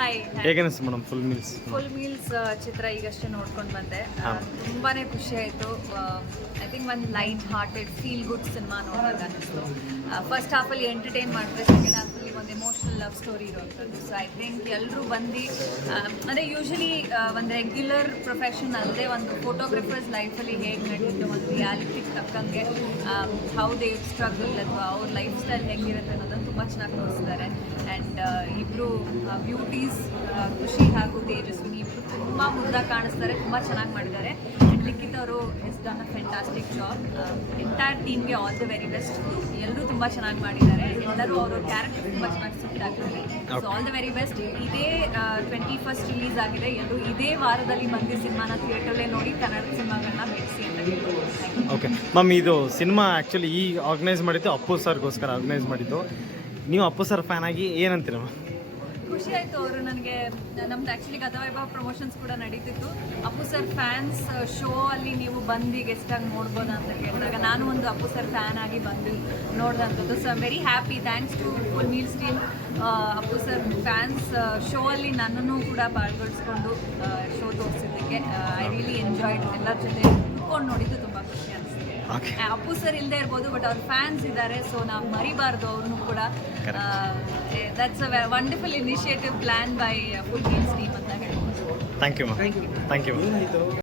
Hi ಹೇಗನ್ನಿಸ್ತು madam full meals full meals ಚಿತ್ರ ಈಗಷ್ಟೇ ನೋಡ್ಕೊಂಡು ಬಂದೆ. ತುಂಬಾನೇ ಖುಷಿ ಆಯಿತು. ಐ ಥಿಂಕ್ ಒಂದು light hearted feel good cinema ನೋಡೋದು ಅನ್ನಿಸ್ತು ಫಸ್ಟ್ ಹಾಫಲ್ಲಿ ಎಂಟರ್ಟೈನ್ ಮಾಡಿದ್ರೆ ಸೆಕೆಂಡ್ ಹಾಫಲ್ಲಿ ಒಂದು ಎಮೋಷನಲ್ ಲವ್ ಸ್ಟೋರಿ ಇರುವಂಥದ್ದು ಸೊ ಐ ಥಿಂಕ್ ಎಲ್ಲರೂ ಬಂದು ಅಂದರೆ ಯೂಶಲಿ ಒಂದು ರೆಗ್ಯುಲರ್ ಪ್ರೊಫೆಷನ್ ಅಲ್ಲದೆ ಒಂದು ಫೋಟೋಗ್ರಫರ್ಸ್ ಲೈಫಲ್ಲಿ ಹೇಗೆ ನಡೆಯುತ್ತೆ ಒಂದು ರಿಯಾಲಿಟಿಗೆ ತಕ್ಕಂಗೆ ಹೌ ದೇ ಸ್ಟ್ರಗಲ್ ಅಥವಾ ಅವ್ರ ಲೈಫ್ ಸ್ಟೈಲ್ ಹೇಗಿರುತ್ತೆ ಅನ್ನೋದನ್ನು ತುಂಬ ಚೆನ್ನಾಗಿ ತೋರಿಸಿದ್ದಾರೆ. ಆ್ಯಂಡ್ ಇಬ್ಬರು ಬ್ಯೂಟೀಸ್ ಖುಷಿ ಹಾಗೂ ತೇಜಸ್ವಿನಿ ಇಬ್ಬರು ತುಂಬ ಮುದ್ದಾಗಿ ಕಾಣಿಸ್ತಾರೆ ತುಂಬ ಚೆನ್ನಾಗಿ ಮಾಡಿದ್ದಾರೆ. ಆ್ಯಂಡ್ ಲಿಖಿತ್ ಅವರು is done a fantastic job entire ಟೀಮ್ಗೆ ಆಲ್ ದ ವೆರಿ ಬೆಸ್ಟ್ ಎಲ್ಲರೂ ತುಂಬ ಚೆನ್ನಾಗಿ ಮಾಡಿದ್ದಾರೆ. ಎಲ್ಲರೂ ಅವರ ಕ್ಯಾರೆಕ್ಟರ್ ತುಂಬ ಚೆನ್ನಾಗಿ ಸೂಟ್ ಆಗ್ತಾರೆ so all the very best ಇದೇ ಟ್ವೆಂಟಿ ಫಸ್ಟ್ ರಿಲೀಸ್ ಆಗಿದೆ. ಎಲ್ಲರೂ ಇದೇ ವಾರದಲ್ಲಿ ಬಂದು ಸಿನಿಮಾನ ಥಿಯೇಟರ್ಲೇ ನೋಡಿ ಕನ್ನಡ ಸಿನಿಮಾಗಳನ್ನ ಬೆಳೆಸಿ ಅಂತ ಹೇಳ್ಬೋದು. ಓಕೆ ಮ್ಯಾಮ್ ಇದು ಸಿನಿಮಾ ಆ್ಯಕ್ಚುಲಿ ಈ ಆರ್ಗನೈಸ್ ಮಾಡಿದ್ದು ಅಪ್ಪು ಸರ್ಗೋಸ್ಕರ ಆರ್ಗನೈಸ್ ಮಾಡಿದ್ದು. ನೀವು ಅಪ್ಪು ಸರ್ ಫ್ಯಾನ್ ಆಗಿ ಏನಂತೀರ ಮ್ಯಾಮ್ ಖುಷಿ ಆಯಿತು ಅವರು ನನಗೆ ನಮ್ದು ಆ್ಯಕ್ಚುಲಿ ಗದವೈಭವ ಪ್ರಮೋಷನ್ಸ್ ಕೂಡ ನಡೀತಿತ್ತು. ಅಪ್ಪು ಸರ್ ಫ್ಯಾನ್ಸ್ ಶೋ ಅಲ್ಲಿ ನೀವು ಬಂದು ಗೆಸ್ಟಾಗಿ ನೋಡ್ಬೋದಾ ಅಂತ ಕೇಳಿದಾಗ ನಾನು ಒಂದು ಅಪ್ಪು ಸರ್ ಫ್ಯಾನ್ ಆಗಿ ಬಂದು ನೋಡಿದಂಥದ್ದು. So very happy thanks to full meals team Appu sir fans show ಅಲ್ಲಿ ನನ್ನನ್ನು ಕೂಡ ಪಾಲ್ಗೊಳಿಸ್ಕೊಂಡು ಶೋ ತೋರಿಸಿದ್ದಕ್ಕೆ ಐ ರಿಯಲಿ ಎಂಜಾಯ್ಡ್ ಎಲ್ಲರ ಜೊತೆ ಕುತ್ಕೊಂಡು ನೋಡಿದ್ದು ತುಂಬ ಖುಷಿ ಅನಿಸ್ತಿದೆ ಓಕೆ ಅಪ್ಪು ಸರ್ ಇಲ್ಲದೆ ಇರ್ಬೋದು ಬಟ್ ಅವ್ರ ಫ್ಯಾನ್ಸ್ ಇದ್ದಾರೆ ಸೊ ನಾವು ಮರಿಬಾರ್ದು ಅವ್ರನ್ನು ಕೂಡ. That's a wonderful initiative plan by full team ಅಂತ ಹೇಳ್ಬೋದು. Thank you thank you